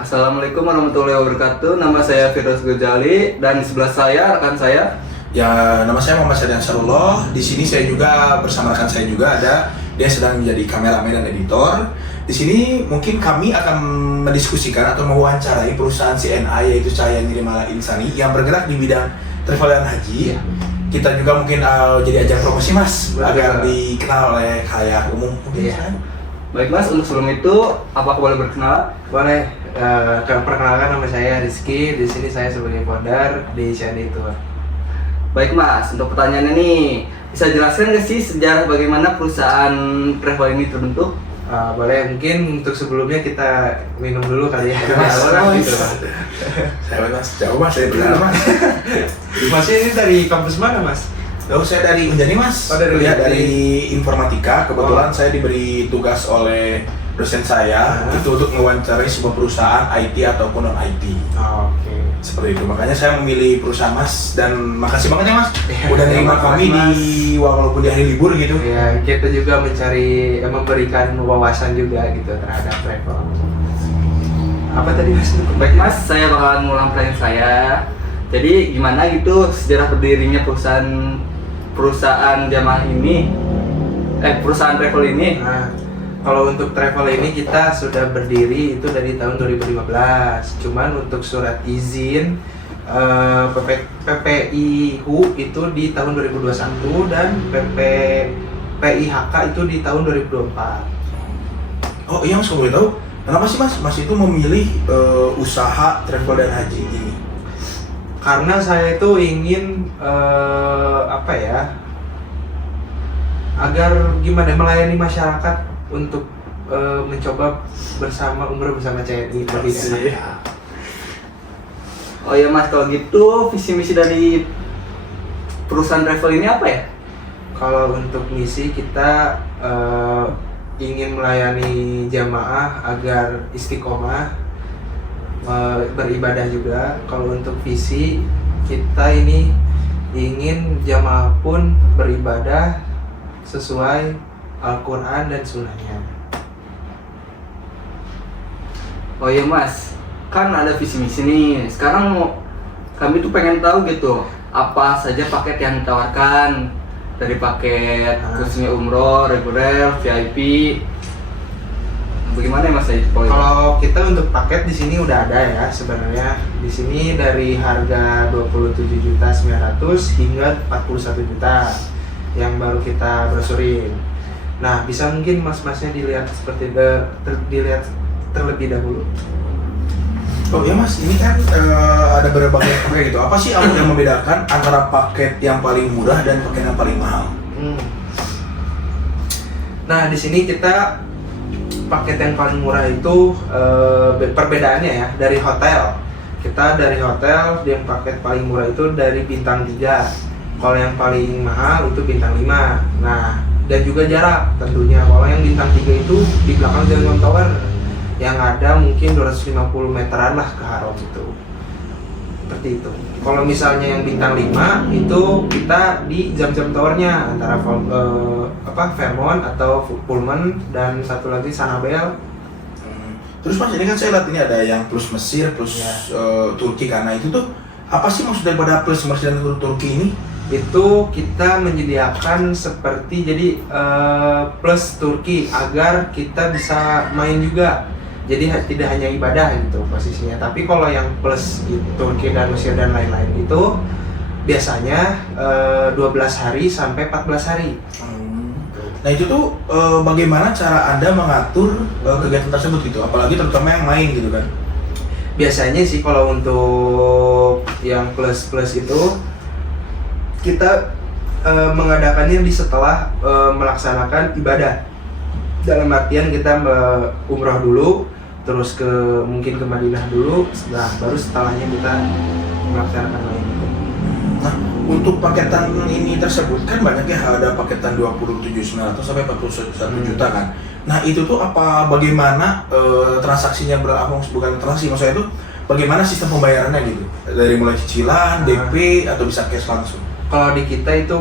Assalamualaikum warahmatullahi wabarakatuh. Nama saya Firdaus Gojali dan di sebelah saya rekan saya. Ya, nama saya Muhammad Sadian Sarullah. Di sini saya juga bersama rekan saya juga ada. Dia sedang menjadi kameramen dan editor. Di sini mungkin kami akan mendiskusikan atau mewawancarai perusahaan CNA yaitu Cahaya Nirmala Insani yang bergerak di bidang travel dan haji. Kita juga mungkin jadi ajang promosi Mas agar dikenal oleh khalayak umum mungkin. Baik Mas, untuk sebelum itu apakah boleh berkenalan? Boleh, perkenalkan nama saya Rizky. Di sini saya sebagai founder di CNA Tour. Baik Mas, untuk pertanyaannya nih, bisa jelaskan nggak sih sejarah bagaimana perusahaan travel ini terbentuk? Boleh, mungkin untuk sebelumnya kita minum dulu kali ya. Gitu, Mas. Jauh Mas, saya benar Mas. Mas ini dari kampus mana Mas? Saya dari Unjani Mas. Oh, dari Kuliah Unjani. dari informatika. Kebetulan saya diberi tugas oleh dosen saya itu untuk mewawancarai sebuah perusahaan IT ataupun non IT. Oke. Seperti itu. Makanya saya memilih perusahaan Mas dan makasih banget ya Mas udah Terima nerima kasih, kami Mas. di walaupun di hari libur gitu. Ya, kita juga mencari, memberikan wawasan juga gitu terhadap travel. Apa tadi Mas? Baik Mas, saya bakalan ngulang pertanyaan saya. Jadi gimana gitu sejarah berdirinya perusahaan jamaah ini? Perusahaan travel ini? Nah, kalau untuk travel ini kita sudah berdiri itu dari tahun 2015. Cuman untuk surat izin PPIHU itu di tahun 2021 dan PIHK itu di tahun 2024. Oh iya Mas, kalau boleh tahu kenapa sih Mas itu memilih usaha travel dan haji ini? Karena saya itu ingin agar gimana melayani masyarakat untuk mencoba bersama umroh bersama CNI lebih enak. Oh ya Mas, kalau gitu visi misi dari perusahaan travel ini apa ya? Kalau untuk misi kita ingin melayani jamaah agar istiqomah beribadah juga. Kalau untuk visi kita ini ingin jamaah pun beribadah sesuai Al-Quran dan Sunnahnya. Oh iya Mas, kan ada visi misi nih. Sekarang kami tuh pengen tahu gitu, apa saja paket yang ditawarkan dari paket khususnya umroh, reguler, VIP. Bagaimana ya Mas? Kalau kita untuk paket di sini udah ada ya sebenarnya. Di sini dari harga 27.900.000 hingga 41 juta yang baru kita brosurin. Nah, bisa mungkin mas-masnya dilihat seperti dilihat terlebih dahulu. Oh ya Mas, ini kan ada berbagai paket gitu. Apa sih yang membedakan antara paket yang paling murah dan paket yang paling mahal? Nah, di sini kita paket yang paling murah itu perbedaannya ya dari hotel. Kita dari hotel yang paket paling murah itu dari bintang 3. Kalau yang paling mahal itu bintang 5. Nah, dan juga jarak tentunya. Kalau yang bintang 3 itu di belakang Jalan Tower yang ada mungkin 250 meteran lah ke Haram itu. Seperti itu. Kalau misalnya yang bintang 5 itu kita di jam-jam towernya antara Fairmont atau Pullman dan satu lagi Sanabel. Terus Mas, ini kan saya lihat ini ada yang plus Mesir, plus Turki. Karena itu tuh apa sih maksud daripada plus Mesir dan Turki ini? Itu kita menyediakan seperti jadi plus Turki agar kita bisa main juga. Jadi tidak hanya ibadah gitu posisinya. Tapi kalau yang plus Turki dan Mesir dan lain-lain itu biasanya 12 hari sampai 14 hari. Nah itu tuh bagaimana cara Anda mengatur kegiatan tersebut gitu? Apalagi terutama yang main gitu kan? Biasanya sih kalau untuk yang plus itu kita mengadakannya di setelah melaksanakan ibadah. Dalam artian kita umrah dulu, terus mungkin ke Madinah dulu, baru setelahnya kita melaksanakan lain itu. Nah, untuk paketan ini tersebut kan banyak ya, ada paketan 27.900 sampai 41 juta kan. Nah, itu tuh bagaimana transaksinya bukan transaksi, maksudnya itu bagaimana sistem pembayarannya gitu? Dari mulai cicilan, DP atau bisa cash langsung? Kalau di kita itu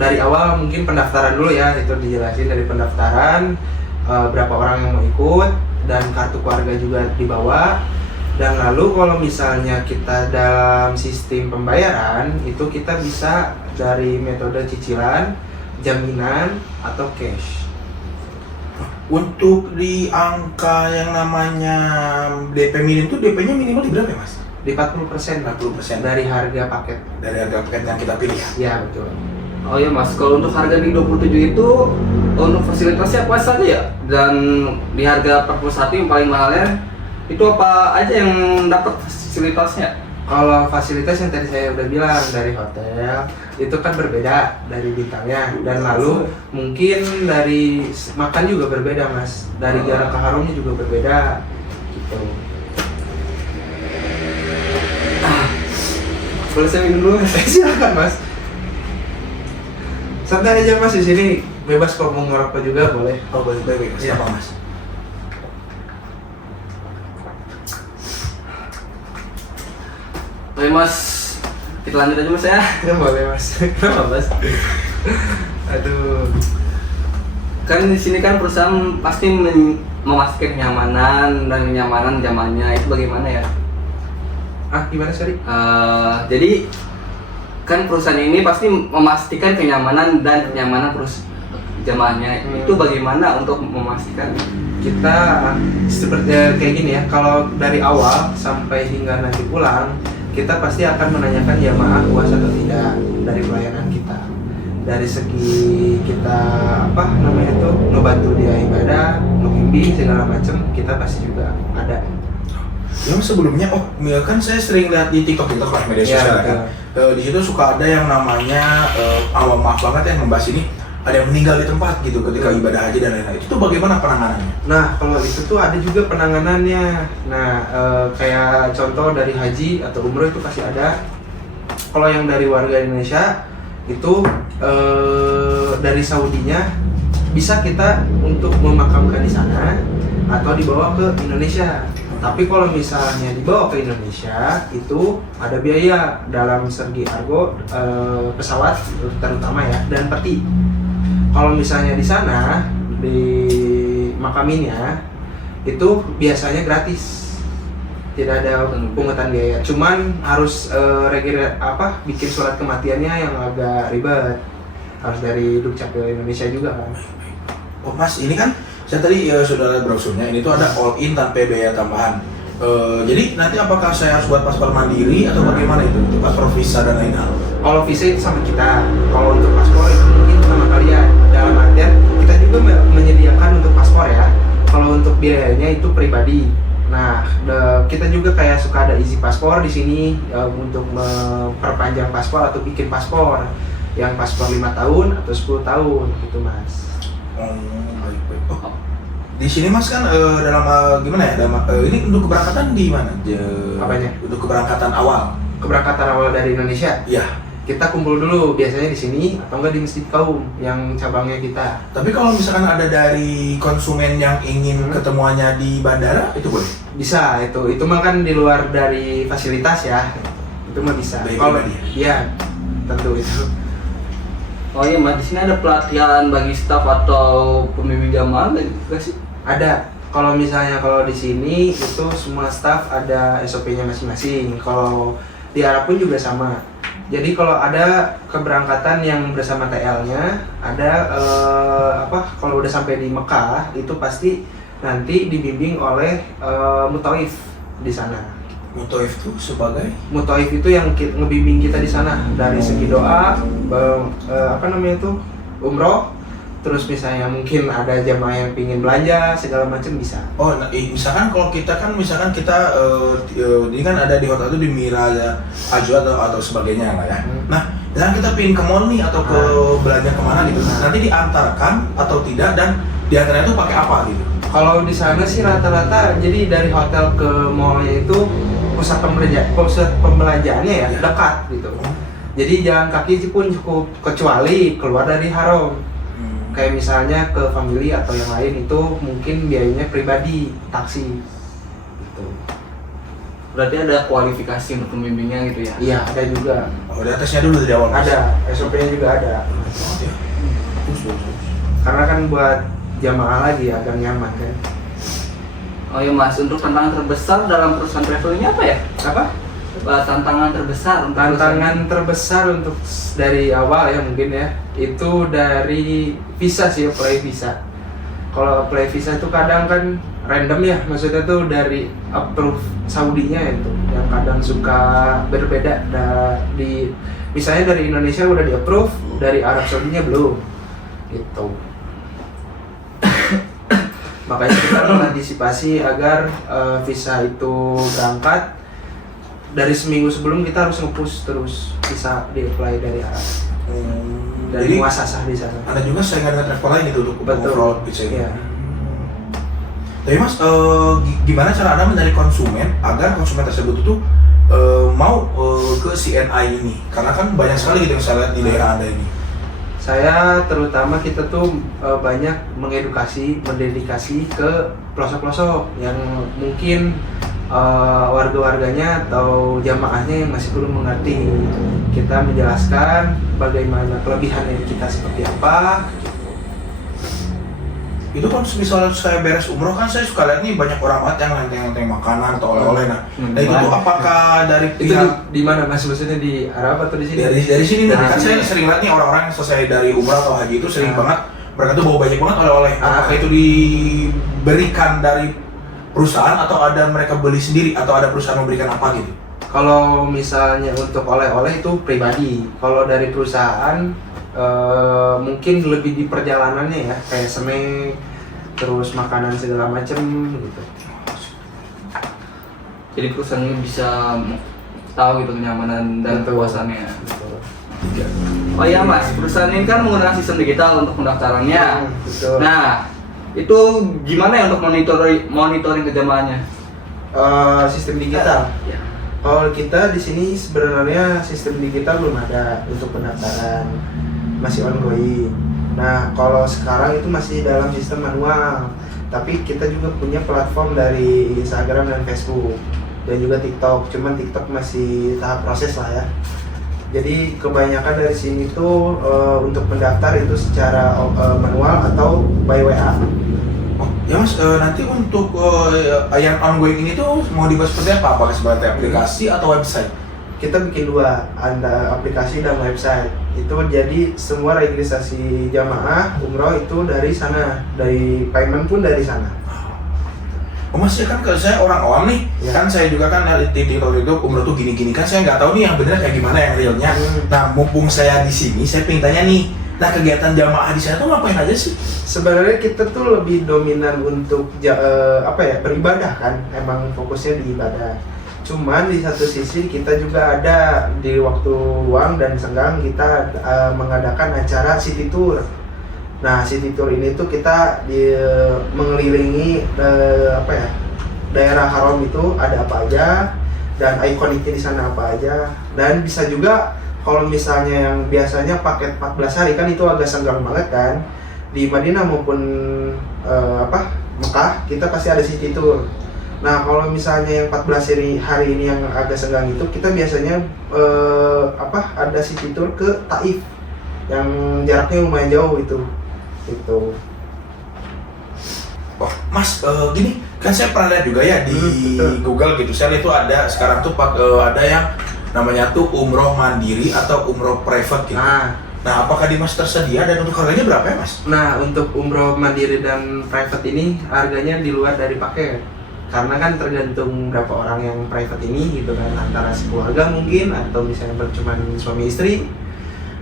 dari awal mungkin pendaftaran dulu ya, itu dijelasin dari pendaftaran berapa orang yang mau ikut dan kartu keluarga juga dibawa. Dan lalu kalau misalnya kita dalam sistem pembayaran itu kita bisa dari metode cicilan, jaminan atau cash. Untuk di angka yang namanya DP minim itu DP-nya minimal di berapa ya Mas? Di 40% 40% dari harga paket. dari harga paket yang kita pilih ya? Ya betul. Oh iya Mas, kalau untuk harga di 27 itu untuk fasilitasnya apa saja ya? Dan di harga 41 yang paling mahalnya itu apa aja yang dapat fasilitasnya? Kalau fasilitas yang tadi saya udah bilang dari hotel itu kan berbeda dari bintangnya, dan lalu mungkin dari makan juga berbeda Mas, dari jarak ke harumnya juga berbeda gitu. Boleh saya minum dulu Mas? Silakan Mas. Santai aja Mas, di sini bebas kalau mau ngerokok juga boleh. Oh boleh Mas, Iya. apa Mas? Oke Mas, kita lanjut aja Mas ya. Ya boleh Mas. Kenapa Mas? Aduh. Kan di sini kan perusahaan pasti memastikan kenyamanan dan kenyamanan zamannya itu bagaimana ya? Gimana sorry? Jadi kan perusahaan ini pasti memastikan kenyamanan dan kenyamanan jamaahnya. Itu bagaimana untuk memastikan? Kita seperti kayak gini ya, kalau dari awal sampai hingga nanti pulang kita pasti akan menanyakan jamaah puas atau tidak dari pelayanan kita, dari segi kita apa namanya itu ngebantu dia ibadah, ngebimbing segala macam, kita pasti juga ada. Yang sebelumnya, kan saya sering lihat di TikTok lah media Iya, sosial betul. kan. Di situ suka ada yang namanya maaf banget ya membahas ini, ada yang meninggal di tempat gitu ketika ibadah haji dan lain-lain. Itu bagaimana penanganannya? Nah, kalau itu tuh ada juga penanganannya. Nah, kayak contoh dari haji atau umroh itu pasti ada. Kalau yang dari warga Indonesia itu dari Saudinya bisa kita untuk memakamkan di sana atau dibawa ke Indonesia. Tapi kalau misalnya dibawa ke Indonesia itu ada biaya dalam segi argo pesawat terutama ya, dan peti. Kalau misalnya di sana di makaminnya itu biasanya gratis, tidak ada pungutan biaya. Cuman harus bikin surat kematiannya yang agak ribet, harus dari Dukcapil Indonesia juga kan. Oh Mas, ini kan saya tadi sudah lihat brosurnya, ini tuh ada all in tanpa biaya tambahan. Jadi nanti apakah saya harus buat paspor mandiri atau bagaimana itu? Paspor visa dan lain hal. Kalau visa itu sama kita, kalau untuk paspor itu mungkin sama kalian. Dalam artian kita juga menyediakan untuk paspor ya. Kalau untuk biayanya itu pribadi. Nah, kita juga kayak suka ada isi paspor di sini untuk memperpanjang paspor atau bikin paspor yang paspor 5 tahun atau 10 tahun gitu Mas. Baik. Oh, di sini Mas kan dalam gimana ya? Ini untuk keberangkatan di mana? Apanya? Untuk keberangkatan awal. Keberangkatan awal dari Indonesia. Iya. Kita kumpul dulu biasanya di sini atau enggak di Masjid Kaum yang cabangnya kita. Tapi kalau misalkan ada dari konsumen yang ingin ketemuannya di bandara, itu boleh? Bisa, itu mah kan di luar dari fasilitas ya. Itu mah bisa. Baik, Kalau pribadi iya, tentu itu. Oh iya Mas, di sini ada pelatihan bagi staf atau pembimbing jamaah nggak sih? Ada. Kalau misalnya kalau di sini itu semua staff ada SOP-nya masing-masing. Kalau di Arab pun juga sama. Jadi kalau ada keberangkatan yang bersama TL-nya, ada kalau udah sampai di Mekah itu pasti nanti dibimbing oleh mutawif di sana. Mutawif itu sebagai? Mutawif itu yang ngebimbing kita di sana dari segi doa, umroh. Terus misalnya mungkin ada jamaah yang pingin belanja segala macam bisa. Oh, misalkan kalau kita ini kan ada di hotel itu di Mira Aju atau sebagainya lah ya. Nah, misalkan kita pingin ke mall nih atau ke belanja kemana gitu, nanti diantarkan atau tidak dan diantaranya itu pakai apa gitu? Kalau di sana sih rata-rata jadi dari hotel ke mallnya itu pusat pembelanjaannya ya dekat gitu. Jadi jalan kaki pun cukup kecuali keluar dari haram. Kayak misalnya ke family atau yang lain itu mungkin biayanya pribadi, taksi gitu. Berarti ada kualifikasi untuk pembimbingnya gitu ya? Iya, ada juga. Oh, ada tesnya dulu dari awal. Mas? Ada, SOP-nya juga ada. Oh, ya. Bagus. Karena kan buat jamaah lagi agar nyaman kan. Oh ya Mas, untuk tantangan terbesar dalam perusahaan travel ini apa ya? Apa? Tantangan terbesar untuk Tantangan terbesar untuk dari awal ya mungkin ya, itu dari visa sih, apply visa. Kalau apply visa itu kadang kan random ya, maksudnya tuh dari approve Saudinya itu yang kadang suka berbeda. Misalnya dari Indonesia udah di approve, dari Arab Saudinya belum gitu. Makanya kita mengantisipasi agar visa itu berangkat dari seminggu sebelum, kita harus nge-push terus bisa di-apply dari Arab. Dari Jadi muasasah di sana. ada juga saingan dengan travel lain itu untuk Betul. fraud visa itu. Iya. Tapi Mas, gimana cara Anda mencari konsumen agar konsumen tersebut itu mau ke CNI ini? Karena kan banyak sekali gitu yang saya lihat di daerah Anda ini. Saya terutama kita tuh banyak mengedukasi, mendedikasi ke pelosok-pelosok yang mungkin warga-warganya atau jamaahnya yang masih belum mengerti. Kita menjelaskan bagaimana kelebihannya kita seperti apa. Itu kan misalnya saya beres umroh kan saya suka lihat nih banyak orang banget yang nenteng-nenteng makanan atau oleh-oleh. Nah, itu tuh apakah dari Itu pihak di mana Mas? Maksudnya di Arab atau di sini? dari sini nih? Dari Kan sini. saya sering lihat nih orang-orang yang selesai dari umroh atau haji itu sering Ah. banget mereka tuh bawa banyak banget oleh-oleh. Apakah itu diberikan dari perusahaan atau ada mereka beli sendiri atau ada perusahaan memberikan apa gitu? Kalau misalnya untuk oleh-oleh itu pribadi. Kalau dari perusahaan mungkin lebih di perjalanannya ya, kayak semek, terus makanan segala macem gitu. Jadi perusahaannya bisa tahu gitu kenyamanan dan Betul. kepuasannya. Betul. Oh iya Mas, perusahaan ini kan menggunakan sistem digital untuk pendaftarannya. Betul. Nah, itu gimana ya untuk monitoring kejamaahnya? Sistem digital. Ya. Kalau kita di sini sebenarnya sistem digital belum ada untuk pendaftaran, masih ongoing. Nah, kalau sekarang itu masih dalam sistem manual. Tapi kita juga punya platform dari Instagram dan Facebook dan juga TikTok. Cuman TikTok masih tahap proses lah ya. Jadi kebanyakan dari sini tuh untuk mendaftar itu secara manual atau by WA. Oh, ya Mas, nanti untuk yang ongoing ini tuh mau dibahas seperti apa? Apakah sebagai aplikasi atau website? Kita bikin dua, ada aplikasi dan website. Itu jadi semua registrasi jamaah umroh itu dari sana, dari payment pun dari sana. Oh Mas, ya kan kalau saya orang awam nih, Ya. kan saya juga kan lihat di TikTok itu umroh tuh gini-gini kan saya nggak tahu nih yang bener kayak gimana yang realnya. Nah, mumpung saya di sini, saya pengen tanya nih, nah kegiatan jamaah di sana tuh ngapain aja sih? Sebenarnya kita tuh lebih dominan untuk beribadah kan, emang fokusnya di ibadah. Cuman di satu sisi kita juga ada di waktu luang dan senggang kita mengadakan acara city tour. Nah, city tour ini tuh kita mengelilingi daerah haram itu ada apa aja dan ikoniknya di sana apa aja, dan bisa juga kalau misalnya yang biasanya paket 14 hari kan itu agak senggang banget kan. Di Madinah maupun Mekah kita pasti ada city tour. Nah, kalau misalnya yang 14 hari ini yang agak senggang itu kita biasanya ada city tour ke Taif yang jaraknya lumayan jauh itu. Gitu. Oh, Mas, gini, kan saya pernah lihat juga ya di betul. Google gitu. Saya lihat tuh ada sekarang tuh ada yang namanya tuh umroh mandiri atau umroh private gitu. Nah, apakah di Mas tersedia dan untuk harganya berapa ya Mas? Nah, untuk umroh mandiri dan private ini harganya di luar dari paket. Karena kan tergantung berapa orang yang private ini gitu kan, antara sekeluarga mungkin atau misalnya cuma suami istri.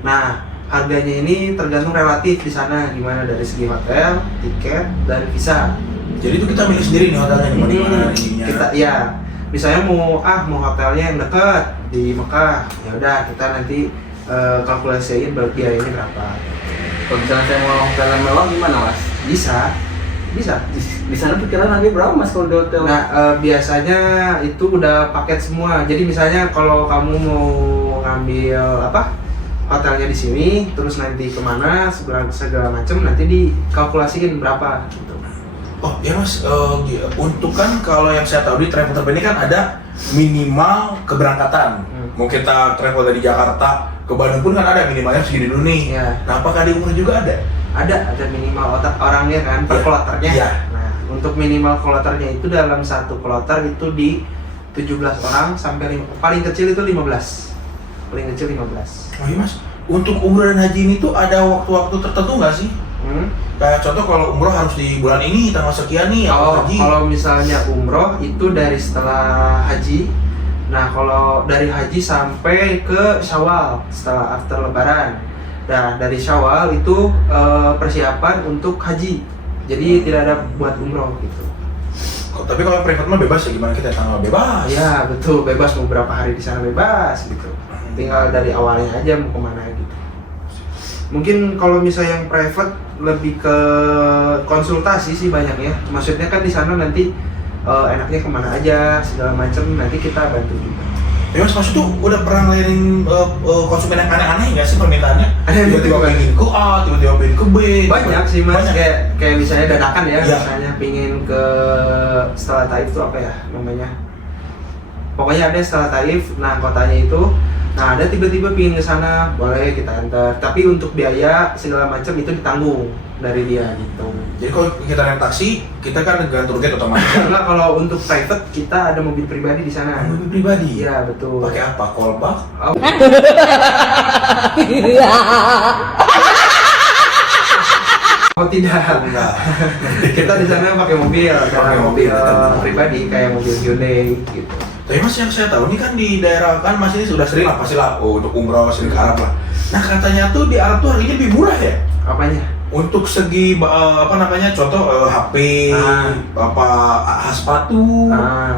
Nah, harganya ini tergantung relatif di sana, gimana dari segi hotel, tiket, dan visa. Jadi itu kita milih sendiri nih hotelnya di mana ininya. Kita misalnya mau hotelnya yang dekat di Mekah, ya udah kita nanti kalkulasiin biayanya berapa. Kalau misalnya saya mau hotel yang mewah gimana Mas? Bisa. Di sana perkiraan harganya berapa Mas kalau di hotel? Nah, biasanya itu udah paket semua. Jadi misalnya kalau kamu mau ngambil hotelnya di sini, terus nanti kemana segala macam nanti dikalkulasiin berapa gitu. Oh ya Mas, untuk kan kalau yang saya tahu di travel ini kan ada minimal keberangkatan. Mau kita travel dari Jakarta ke Bandung pun kan ada minimalnya segini dulu nih. Iya. Nah, apakah di umroh juga ada? Ada minimal orangnya kan per kloternya. Iya. Nah, Untuk minimal kloternya itu dalam satu kloter itu di 17 orang sampai paling kecil itu 15. Paling kecil 15. Oh iya mas, untuk umroh dan haji ini tuh ada waktu-waktu tertentu nggak sih? Kayak contoh kalau umroh harus di bulan ini tanggal sekian nih atau haji. Kalau misalnya umroh itu dari setelah haji. Nah kalau dari haji sampai ke Syawal setelah after Lebaran. Nah dari Syawal itu persiapan untuk haji. Jadi tidak ada buat umroh gitu. Tapi kalau private mah bebas ya, gimana kita tanggal bebas? Iya betul, bebas mau berapa hari di sana bebas gitu. Tinggal dari awalnya aja mau kemana gitu. Mungkin kalau misalnya yang private lebih ke konsultasi sih banyak ya. Maksudnya kan di sana nanti enaknya kemana aja segala macam nanti kita bantu juga. Ya mas, maksud tuh udah pernah ngelayanin konsumen yang aneh-aneh nggak sih permintaannya? Tiba-tiba pengen ke A, tiba-tiba pengen ke B. Banyak sih mas, Banyak. kayak misalnya dadakan ya, Iya. misalnya pingin ke setelah Taif itu apa ya namanya? Pokoknya ada setelah Taif, nah kotanya itu, nah ada tiba-tiba pingin ke sana, boleh kita antar. Tapi untuk biaya segala macam itu ditanggung dari dia gitu. Jadi kalau kita naik taksi, kita kan dengan tour guide otomatis. Karena kalau untuk private kita ada mobil pribadi di sana. Mobil pribadi. Iya betul. Pakai apa? Kolbak? Oh. Oh tidak. Enggak. Kita di sana pakai mobil, karena mobil pribadi kayak mobil Hyundai gitu. Tapi mas yang saya tahu ini kan di daerah kan mas ini sudah sering lah pasti lah untuk umroh sering ke Arab lah. Nah katanya tuh di Arab tuh harganya lebih murah ya? Apanya? Untuk segi apa namanya contoh HP, apa sepatu,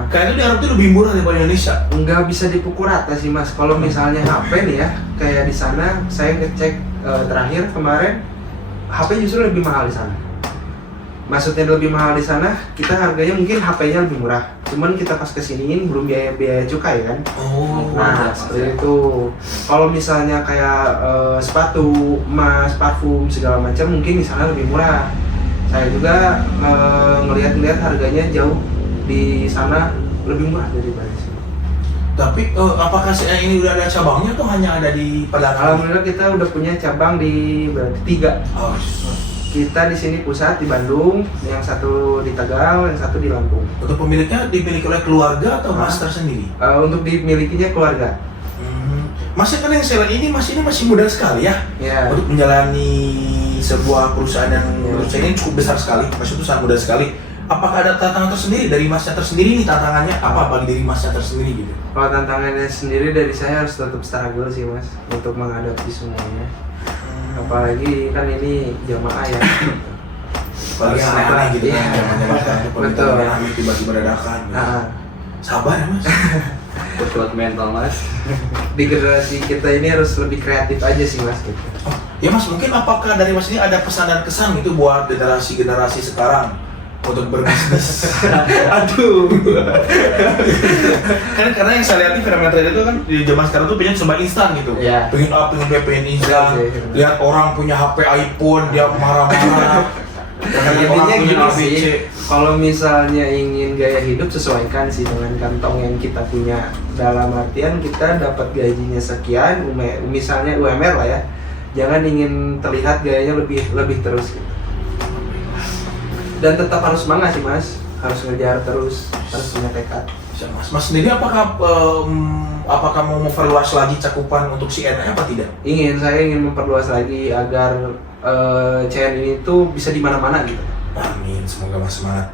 kayaknya di Arab tuh lebih murah daripada Indonesia. Nggak bisa dipukul rata sih mas. Kalau misalnya HP nih ya, kayak di sana saya ngecek terakhir kemarin HP justru lebih mahal di sana. Maksudnya lebih mahal di sana, kita harganya mungkin HP-nya lebih murah. Cuman kita pas kesiniin belum biaya cukai kan. Oh. Nah seperti itu. Kalau misalnya kayak sepatu, emas, parfum segala macam mungkin di sana lebih murah. Saya juga ngelihat harganya jauh di sana lebih murah daripada di sini. Tapi apakah ini udah ada cabangnya atau hanya ada di Pedagang? Alhamdulillah kita udah punya cabang di berarti 3. Oh. Kita di sini pusat di Bandung, yang satu di Tegal, yang satu di Lampung. Untuk pemiliknya dimiliki oleh keluarga atau mas tersendiri? Untuk dimilikinya keluarga. Masnya kan yang saya lihat ini mas ini masih muda sekali ya, Ya. untuk menjalani sebuah perusahaan yang menurut saya ini cukup besar sekali. Mas itu sangat muda sekali. Apakah ada tantangan tersendiri dari masnya tersendiri nih, tantangannya apa bagi diri masnya tersendiri gitu? Kalau tantangannya sendiri dari saya harus tetap struggle sih mas untuk menghadapi semuanya. Apalagi kan ini jamaah ya. Apalagi yang aneh-aneh gitu kan, Iya. zamannya Betul. aneh tiba-tiba dadakan. Sabar ya mas. Kuat mental mas. Di generasi kita ini harus lebih kreatif aja sih mas gitu. Oh, ya mas, mungkin apakah dari mas ini ada pesan dan kesan gitu buat generasi sekarang untuk berbisnis? Aduh. Karena yang saya lihat di fenomena trader itu kan di zaman sekarang tuh pengen serba instan gitu. Iya. Pengen A, pengen B, pengen instan. Iya sih. Lihat orang punya HP iPhone, dia marah-marah. Lihat orang Intinya punya gini ABC. sih, kalau misalnya ingin gaya hidup sesuaikan sih dengan kantong yang kita punya. Dalam artian kita dapat gajinya sekian, misalnya UMR lah ya. Jangan ingin terlihat gayanya lebih terus gitu. Dan tetap harus semangat sih mas, harus ngejar terus, harus punya tekad. Mas sendiri apakah mau memperluas lagi cakupan untuk CNI apa tidak? Saya ingin memperluas lagi agar CN ini tuh bisa di mana-mana gitu. Amin, semoga mas semangat.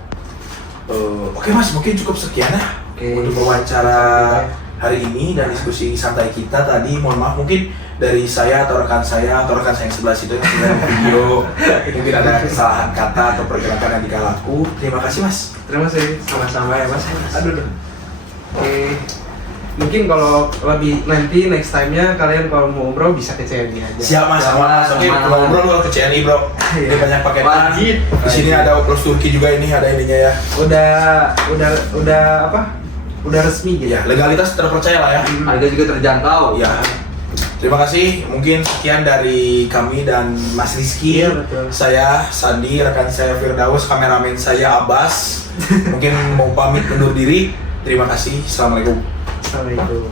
Oke mas, mungkin cukup sekian ya untuk wawancara hari ini dan diskusi santai kita tadi. Mohon maaf mungkin dari saya atau rekan saya yang sebelah situ yang sedang video mungkin ada kesalahan kata atau pergerakan yang dikalaku. Terima kasih mas. Terima kasih, sama-sama ya mas. Aduh. Oke. Mungkin kalau lebih nanti next time-nya kalian kalau mau umroh bisa ke CNI aja. Siap mas, sama. Oke, kalau ngobrol lu ke CNI bro. Ini banyak paketan. Wajib. Di sini ada Oplos Turki juga, ini ada ininya ya. Udah apa? Udah resmi gitu. Ya, legalitas terpercaya lah ya. Harga juga terjangkau. Ya. Terima kasih. Mungkin sekian dari kami dan Mas Rizky. Iya, betul. Saya Sandi, rekan saya Firdaus, kameramen saya Abbas. Mungkin mau pamit undur diri. Terima kasih. Assalamualaikum. Assalamualaikum.